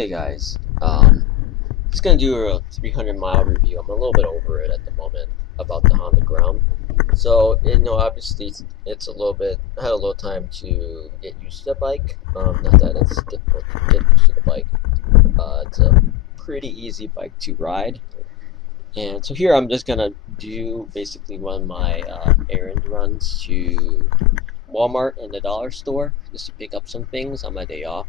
Hey guys, just gonna do a 300-mile review. I'm a little bit over it at the moment about the Honda Grom. So, obviously it's a little bit. I had a little time to get used to the bike. Not that it's difficult to get used to the bike. It's a pretty easy bike to ride. And so here I'm just gonna do basically one of my errand runs to Walmart and the dollar store just to pick up some things on my day off.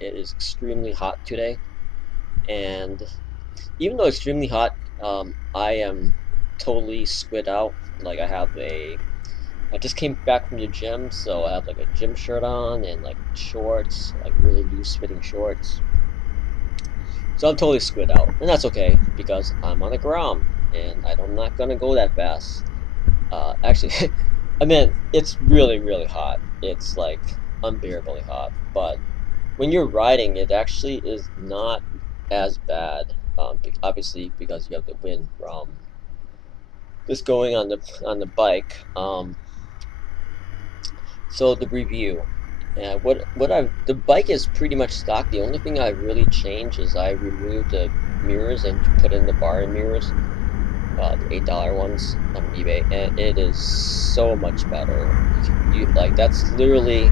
It is extremely hot today, and even though extremely hot, I am totally squid out. Like I just came back from the gym, so I have like a gym shirt on and like shorts, like really loose fitting shorts. So I'm totally squid out, and that's okay because I'm on a Grom, and I'm not gonna go that fast. Actually, I mean it's really really hot. It's like unbearably hot, but when you're riding, it actually is not as bad. Obviously, because you have the wind from just going on the bike. So the review, what I the bike is pretty much stock. The only thing I really changed is I removed the mirrors and put in the bar mirrors, the $8 ones on eBay, and it is so much better. You like that's literally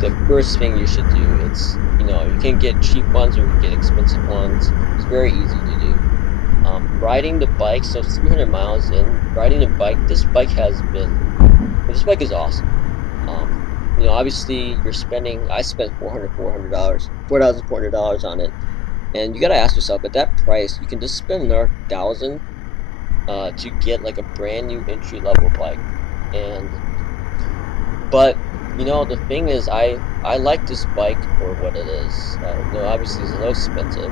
the first thing you should do. It's you can get cheap ones or you can get expensive ones. It's very easy to do. Riding the bike, so 300 miles in, riding the bike, this bike is awesome. Obviously I spent $400 $4,400 on it. And you gotta ask yourself, at that price, you can just spend another 1,000 to get like a brand new entry level bike. And but the thing is, I like this bike for what it is. Obviously it's a little expensive,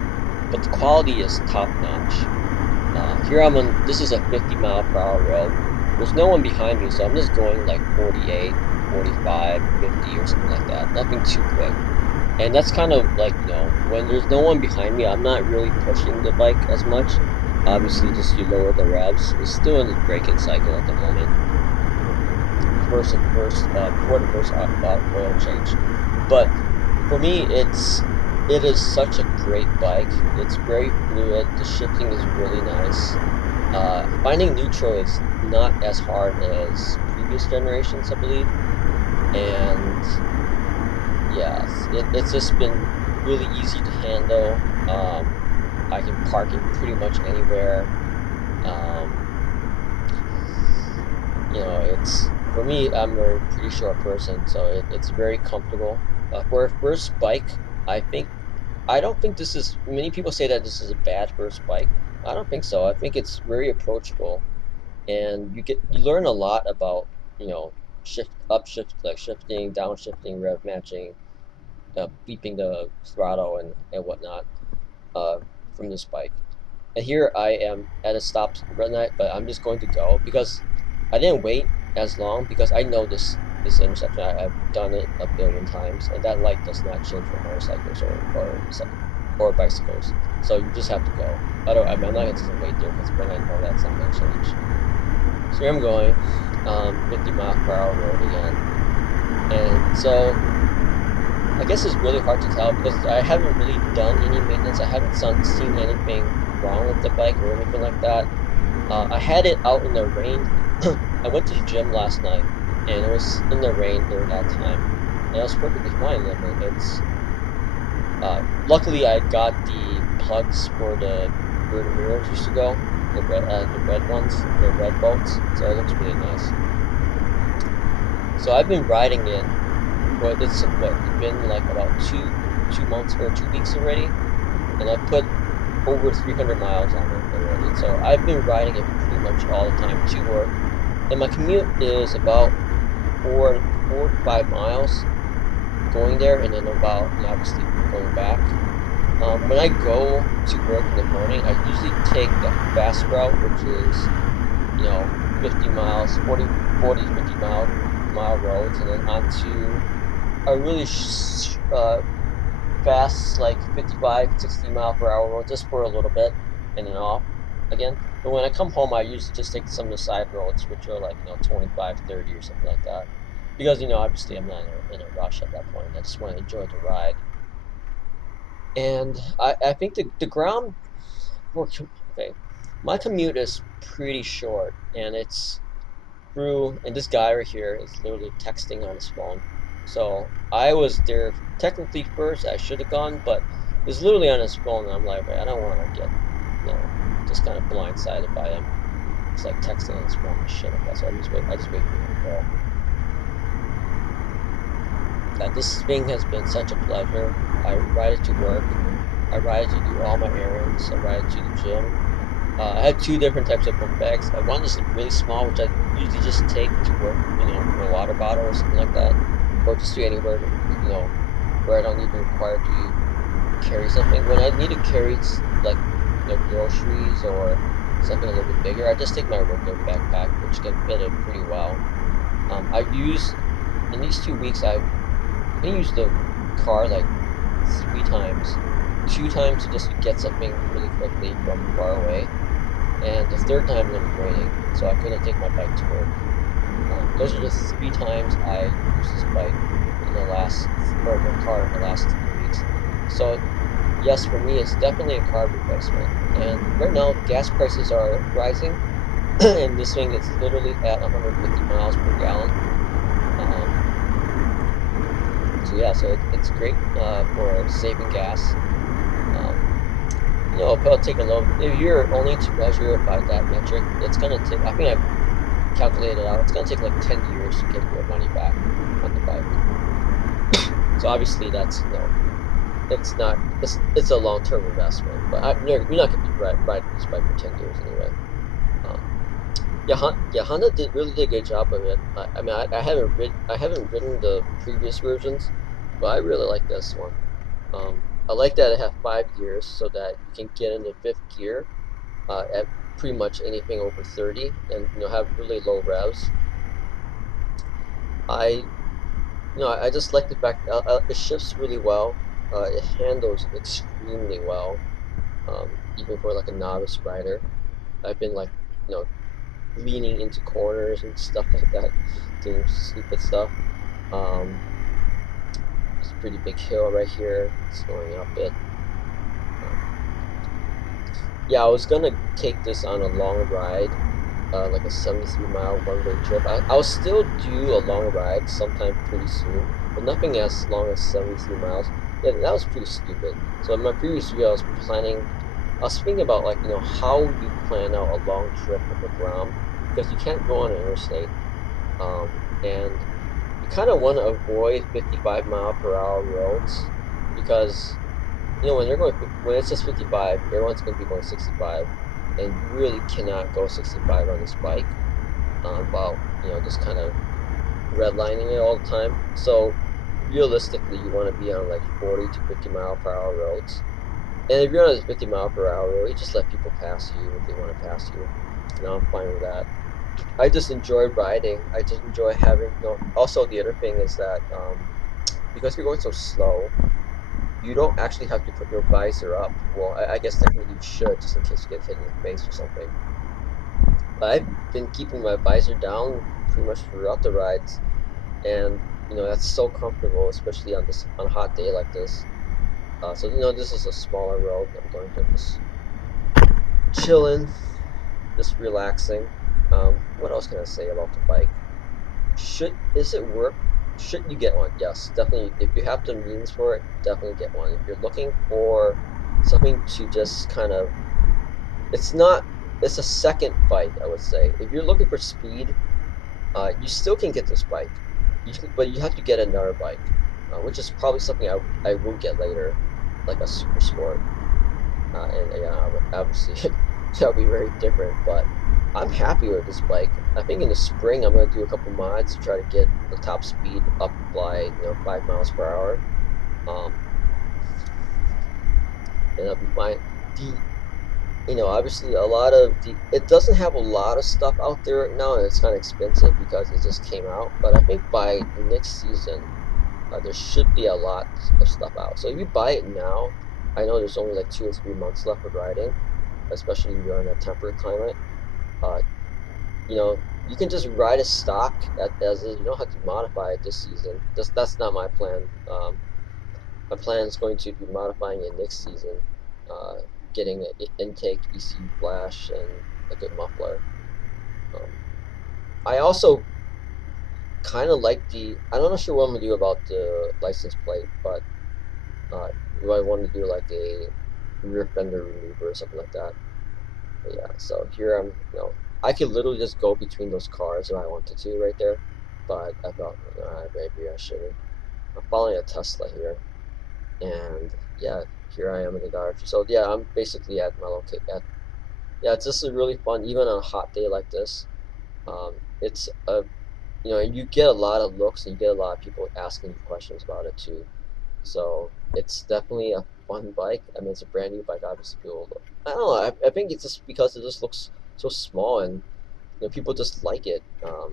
but the quality is top notch. Here I'm on. This is a 50-mile-per-hour road. There's no one behind me, so I'm just going like 48, 45, 50, or something like that. Nothing too quick. And that's kind of like when there's no one behind me, I'm not really pushing the bike as much. Obviously, just you lower the revs. It's still in the braking cycle at the moment. Before the first oil change. But for me, it is such a great bike. It's very fluid. The shifting is really nice. Finding neutral is not as hard as previous generations, I believe. And yes, it's just been really easy to handle. I can park it pretty much anywhere. Um, it's for me. I'm a pretty short person, so it's very comfortable. For a first bike, I think I don't think this is. Many people say that this is a bad first bike. I don't think so. I think it's very approachable, and you learn a lot about shifting, downshifting, rev matching, beeping the throttle and whatnot uh, from this bike. And here I am at a stop red light, but I'm just going to go because I didn't wait as long because I know this intersection. I've done it a billion times, and that light does not change for motorcycles or bicycles. So you just have to go. I'm not going to wait there because when I know that's not going to change. So here I'm going, 50 mile per hour road again, and so I guess it's really hard to tell because I haven't really done any maintenance. I haven't seen anything wrong with the bike or anything like that. I had it out in the rain. I went to the gym last night, and it was in the rain during that time, and it was perfectly fine. I mean, it's luckily I got the plugs for where the mirrors used to go, the red ones, the red bolts. So it looks really nice. So I've been riding it. But it's been like about 2 months or 2 weeks already, and I put over 300 miles on it already. So I've been riding it pretty much all the time to work, and my commute is about 4 to 5 miles going there, and then about obviously going back. When I go to work in the morning, I usually take the fast route, which is 50 miles, 40 to 50 mile roads, and then onto a really fast, like 55, 60 mile per hour road just for a little bit and then off again. But when I come home, I usually just take some of the side roads, which are like 25, 30 or something like that. Because obviously I'm not in a rush at that point. I just want to enjoy the ride. And I think the ground work. Okay, my commute is pretty short, and it's through. And this guy right here is literally texting on his phone. So I was there technically first. I should have gone, but he's literally on his phone, and I'm like, I don't want to get, you know, just kind of blindsided by him. It's like texting on his phone and shit like that. So I just wait. I just wait for him to call. This thing has been such a pleasure. I ride it to work. I ride it to do all my errands. I ride it to the gym. I had two different types of book bags. One is really small, which I usually just take to work, in a water bottle or something like that, or just to anywhere, where I don't need to require to carry something. When I need to carry like groceries or something a little bit bigger, I just take my regular backpack, which can fit it pretty well. I've used in these 2 weeks. I think used the car like 3 times, 2 times to just get something really quickly from far away, and the third time it was raining, so I couldn't take my bike to work. Those are the 3 times I used this bike or the car in the last 3 weeks. So yes, for me, it's definitely a car replacement. And right now, gas prices are rising, and this thing is literally at 150 miles per gallon. Um, so yeah, it's great for saving gas. Um, it'll probably take a little. If you're only to measure it by that metric, it's gonna take. I think I calculated it out. It's gonna take like 10 years to get your money back on the bike. So obviously that's it's not. It's a long term investment, but you're not gonna be riding this bike for 10 years anyway. Um, yeah, Honda really did a good job of it. I mean, I haven't ridden the previous versions, but I really like this one. I like that it has 5 gears so that you can get into fifth gear at pretty much anything over 30, and have really low revs. I I just like the fact it shifts really well. It handles extremely well, even for like a novice rider. I've been like you know leaning into corners and stuff like that, doing stupid stuff. Um, it's a pretty big hill right here. It's going up it. Um, yeah, I was gonna take this on a long ride, like a 73-mile one-way trip. I'll still do a long ride sometime pretty soon, but nothing as long as 73 miles. Yeah, that was pretty stupid. So in my previous video, I was thinking about like, how you plan out a long trip with a Grom, because you can't go on an interstate. And you kind of want to avoid 55-mile-per-hour roads because when it's just 55, everyone's going to be going 65, and you really cannot go 65 on this bike, while just kind of redlining it all the time. So realistically, you want to be on like 40 to 50-mile-per-hour roads. And if you're on a 50-mile-per-hour road, you just let people pass you if they want to pass you. I'm fine with that. I just enjoy riding. I just enjoy having. Also, the other thing is that because you're going so slow, you don't actually have to put your visor up. Well, I guess technically you should, just in case you get hit in the face or something. But I've been keeping my visor down pretty much throughout the rides, and that's so comfortable, especially on a hot day like this. So this is a smaller road. I'm going to just chilling, just relaxing. What else can I say about the bike? Is it worth? Should you get one? Yes, definitely. If you have the means for it, definitely get one. If you're looking for something to just kind of, it's not. It's a second bike, I would say. If you're looking for speed, you still can get this bike. But you have to get another bike, which is probably something I will get later, like a super sport. And yeah, obviously that'll be very different. But I'm happy with this bike. I think in the spring I'm gonna do a couple mods to try to get the top speed up by 5 miles per hour. Um, and that'll be fine. The Obviously a lot of it doesn't have a lot of stuff out there right now, and it's kind of expensive because it just came out. But I think by next season, there should be a lot of stuff out. So if you buy it now, I know there's only like 2 or 3 months left of riding, especially if you're in a temperate climate. Uh, you can just ride a stock as is. You don't have to modify it this season. That's not my plan. my plan is going to be modifying it next season, getting an intake, ECU flash, and a good muffler. Um, I also kind of like I'm not sure what I'm gonna do about the license plate, but do I want to do like a rear fender remover or something like that? But yeah, so here I could literally just go between those cars if I wanted to right there, but I thought, maybe I shouldn't. I'm following a Tesla here, and yeah, here I am in the garage. So yeah, I'm basically at my locate. Yeah, it's just really fun, even on a hot day like this. It's a you get a lot of looks and you get a lot of people asking you questions about it too. So it's definitely a fun bike. I mean, it's a brand new bike. Obviously, people. I don't know. I think it's just because it just looks so small, and people just like it. I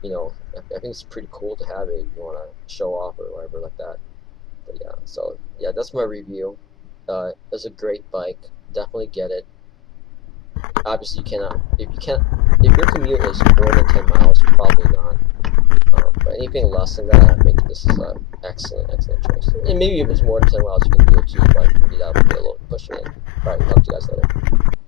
think it's pretty cool to have it. If you want to show off or whatever like that. But yeah, so yeah, that's my review. It's a great bike. Definitely get it. Obviously, you cannot. If your commute is more than 10 miles, probably not. But anything less than that, I think this is an excellent choice. And maybe if it's more than 10 miles, you can do it too, but maybe that would be a little pushing it. All right, talk to you guys later.